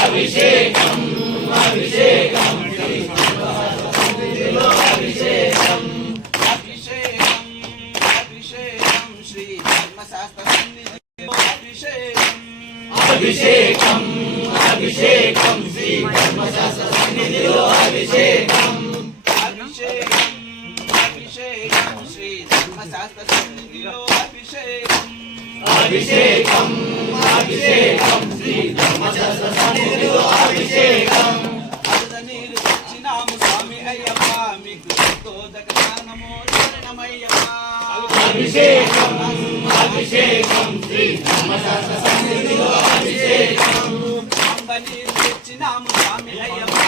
అభిషేకం అభిషేకం శ్రీ ధర్మశాస్త్ర సన్నిధిలో అభిషేకం అభిషేకం అభిషేకం శ్రీ ధర్మశాస్త్ర సన్నిధిలో అభిషేకం అభిషేకం అభిషేకం శ్రీ ధర్మశాస్త్ర సన్నిధిలో అభిషేకం అదనీరు తెచ్చినాము స్వామి అయ్యప్ప మీకు తోదక స్నానము శరణమయ్యప్ప అభిషేకం అభిషేకం శ్రీ ధర్మశాస్త్ర సన్నిధిలో అభిషేకం అంబనీరు తెచ్చినాము స్వామి అయ్యప్ప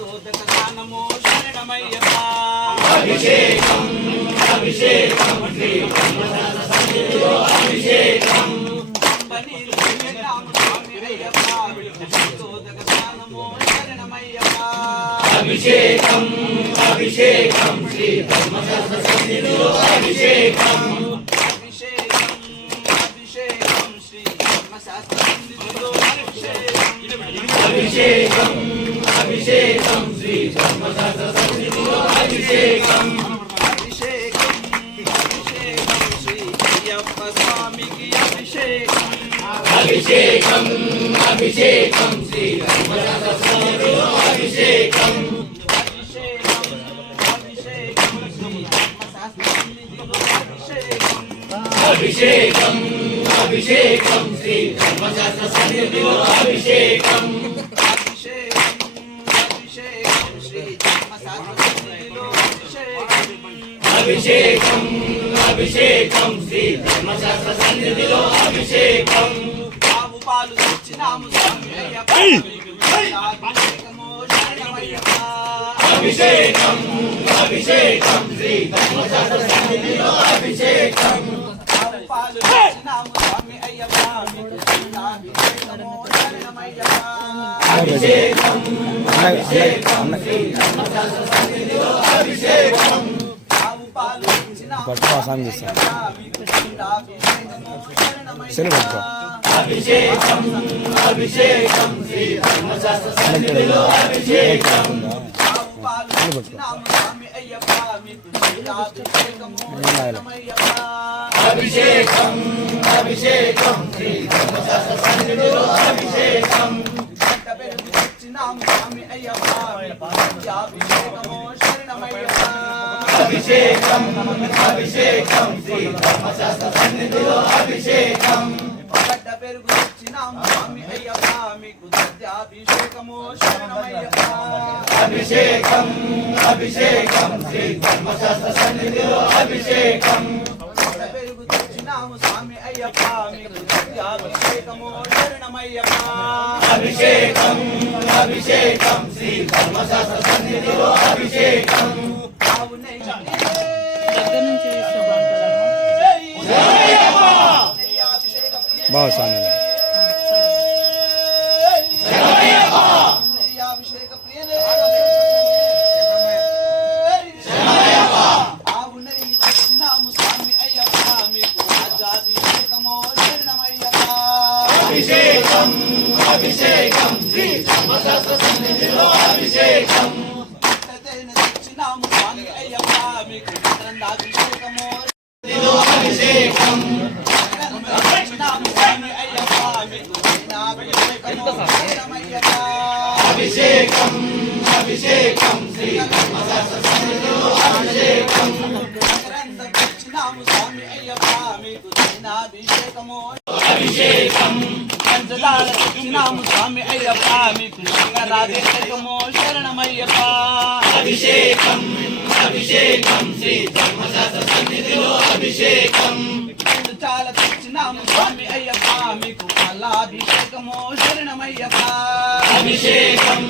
తోదక స్నానము శరణమయ్యప్ప అభిషేకం అభిషేకం శ్రీ ధర్మశాస్త్ర సన్నిధిలో అభిషేకం అంబనీరు తెచ్చినాము స్వామి అయ్యప్ప తోదక స్నానము శరణమయ్యప్ప అభిషేకం అభిషేకం శ్రీ ధర్మశాస్త్ర సన్నిధిలో అభిషేకం అభిషేకం అభిషేకం శ్రీ ధర్మశాస్త్ర సన్నిధిలో అభిషేకం అభిషేకం శ్రీ ధర్మశాస్త్ర సన్నిధిలో అభిషేకం అభిషేకం అభిషేకం శ్రీ అయ్యప్ప స్వామికి అభిషేకం అభిషేకం అభిషేకం శ్రీ ధర్మశాస్త్ర సన్నిధిలో అభిషేకం అభిషేకం అభిషేకం శ్రీ ధర్మశాస్త్ర సన్నిధిలో అభిషేకం అభిషేకం అభిషేకం శ్రీ ధర్మశాస్త్ర సన్నిధిలో అభిషేకం అభిషేకం శ్రీ ధర్మశాస్త్ర సన్నిధిలో అభిషేకం ఆవు పాలు తెచ్చినాము స్వామి అయ్యప్ప అభిషేకం అభిషేకం శ్రీ ధర్మశాస్త్ర సన్నిధిలో అభిషేకం పాలు తెచ్చినాము స్వామి అయ్యప్ప అభిషేకం అభిషేకం శ్రీ ధర్మశాస్త్ర సన్నిధిలో అభిషేకం ఆవు పాలు తెచ్చినాము అభిషేకం అభిషేకం శ్రీ ధర్మశాస్త్ర సన్నిధిలో అభిషేకం ఆవు పాలు తెచ్చినాము స్వామి అయ్యప్ప అభిషేకం అభిషేకం శ్రీ ధర్మశాస్త్ర సన్నిధిలో అభిషేకం పెరుగు తెచ్చినాము స్వామి అయ్యప్ప అభిషేకము శరణమయ్యప్ప అభిషేకం అభిషేకం శ్రీ ధర్మశాస్త్ర సన్నిధిలో అభిషేకం గడ్డ పెరుగు తెచ్చినాము స్వామి అయ్యప్ప మీకు అభిషేకము శరణమయ్యప్ప అభిషేకం అభిషేకం శ్రీ ధర్మశాస్త్ర సన్నిధిలో అభిషేకం పెరుగు తెచ్చినాము స్వామి అయ్యప్ప మీకు అభిషేకము శరణమయ్యప్ప అభిషేకం అభిషేకం శ్రీ ధర్మశాస్త్ర సన్నిధిలో అభిషేకం బాగా స్వామి అభిషేక ప్రియనే వచ్చినాము స్వామి అయ్యప్ప మీకు మకరందాభిషేకము అభిషేకం వచ్చినాము స్వామి అయ్యప్ప మీకు అభిషేకము శరణమయ్యప్ప అభిషేకం అభిషేకం శ్రీ అభిషేకం వచ్చినాము స్వామి అయ్యప్ప మీకు అభిషేకము అభిషేకం పంచదార వచ్చినాము స్వామి అయ్యప్ప మీకు శంకరాభిషేకము శరణమయ్యప్ప అభిషేకం అభిషేకం శ్రీ ధర్మశాస్త్ర సన్నిధిలో అభిషేకం చాలా తెచ్చినాము స్వామి అయ్యప్ప మీకు పాలాభిషేకము శరణమయ్యప్ప అభిషేకం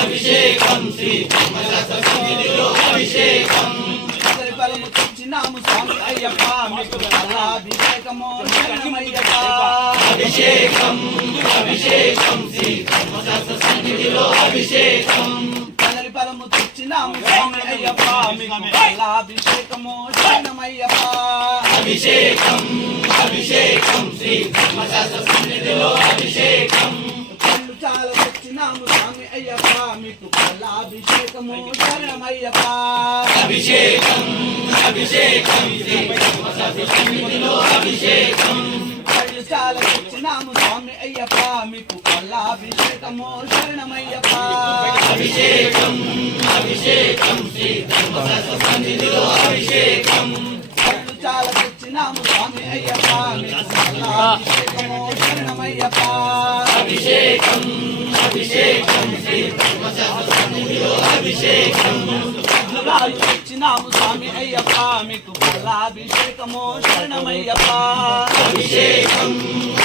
అభిషేకం శ్రీ ధర్మశాస్త్ర సన్నిధిలో అభిషేకం ఫలము తెచ్చినాము స్వామి అయ్యప్ప మీకు పాలాభిషేకము శరణమయ్యప్ప అభిషేకం అభిషేకం శ్రీ ధర్మశాస్త్ర సన్నిధిలో అభిషేకం ఫలము తెచ్చినాము స్వామి అయ్యప్ప మీకు పాలాభిషేకము శరణమయ్యప్ప అభిషేకం అభిషేకం శ్రీ ధర్మశాస్త్ర సన్నిధిలో అభిషేకం కళ్ళు చాలా తెచ్చినాము స్వామి అయ్యప్ప మీకు పాలాభిషేకము శరణమయ్యప్ప అభిషేకం అభిషేకం శ్రీ ధర్మశాస్త్ర సన్నిధిలో అభిషేకం కళ్ళు చాలా తెచ్చినాము స్వామి అయ్యప్ప మీకు పాలాభిషేకము శరణమయ్యప్ప అభిషేకం అభిషేకం శ్రీ ధర్మశాస్త్ర సన్నిధిలో అభిషేకం చాలా తెచ్చినాము స్వామి అయ్యప్ప అభిషేకము శరణమయ్యప్ప అభిషేకం అభిషేకం శ్రీ ధర్మశాస్త్ర సన్నిధిలో అభిషేకం తెచ్చినాము స్వామి అయ్యప్ప మీకు పాలాభిషేకము శరణమయ్యప్ప అభిషేకం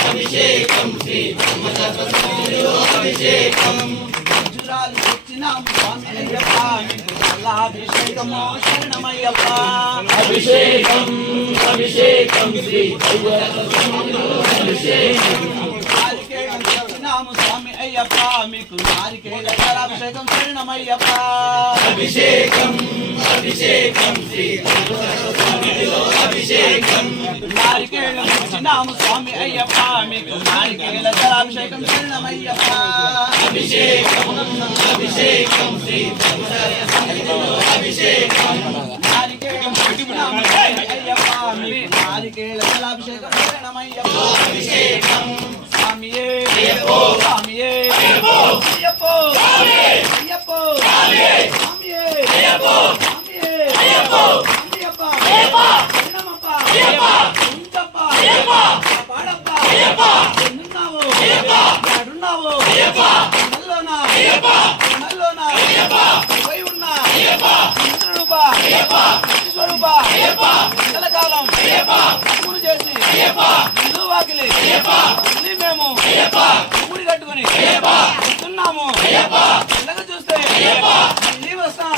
అభిషేకం శ్రీ ధర్మశాస్త్ర సన్నిధిలో అభిషేకం ఖర్జూరాలు తెచ్చినాము స్వామి అయ్యప్ప మీకు పాలాభిషేకము శరణమయ్యప్ప అభిషేకం అభిషేకం శ్రీ అభిషేకం నారికేళం తెచ్చినాము స్వామి అయ్యప్ప మీకు నారికేళ జలాభిషేకం శరణమయ్యప్ప అభిషేకం అభిషేకం శ్రీ అభిషేకం నారికేళం తెచ్చినాము స్వామి అయ్యప్ప మీకు నారికేళ జలాభిషేకం శరణమయ్యప్ప అభిషేకం అభిషేకం శ్రీ అభిషేకం నారికేళం తెచ్చినాము స్వామి అయ్యప్ప మీకు నారికేళ జలాభిషేకం శరణమయ్యప్ప అభిషేకం స్వామియే అయ్యప్పో స్వామియే అయ్యప్పో అయ్యప్పో అయ్యప్పో స్వామియే అయ్యప్పో స్వామియే అయ్యప్పో అయ్యప్ప అయ్యప్ప శరణమప్ప అయ్యప్ప ఉంటప్ప అయ్యప్ప పాడప్ప అయ్యప్ప ఎన్నున్నావు అయ్యప్ప ఎడున్నావు అయ్యప్ప నల్లోనా అయ్యప్ప నల్లోనా అయ్యప్ప పోయి ఉన్నా అయ్యప్ప ఇంద్రరూప అయ్యప్ప స్వరూప అయ్యప్ప కలకాలం అయ్యప్ప పూజ చేసి అయ్యప్ప ఇల్లు వాకిలి అయ్యప్ప ఇల్లు మేము అయ్యప్ప పూడి కట్టుకుని అయ్యప్ప వస్తున్నాము అయ్యప్ప ఇళ్ళగా చూస్తే అయ్యప్ప ఇల్లు వస్తాం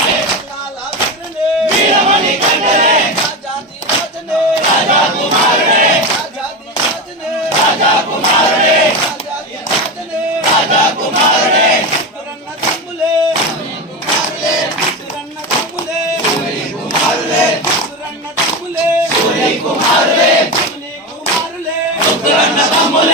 వీరమణి కంటనే రాజాది రాజనే రాజా కుమారుడే రాజాది రాజనే రాజా కుమారుడే రాజాది రాజనే రాజా కుమారుడే కురన్న తమ్ములే కుమారులే కురన్న తమ్ములే కుమారులే కురన్న తమ్ములే కుమారులే కుమారులే కురన్న తమ్ములే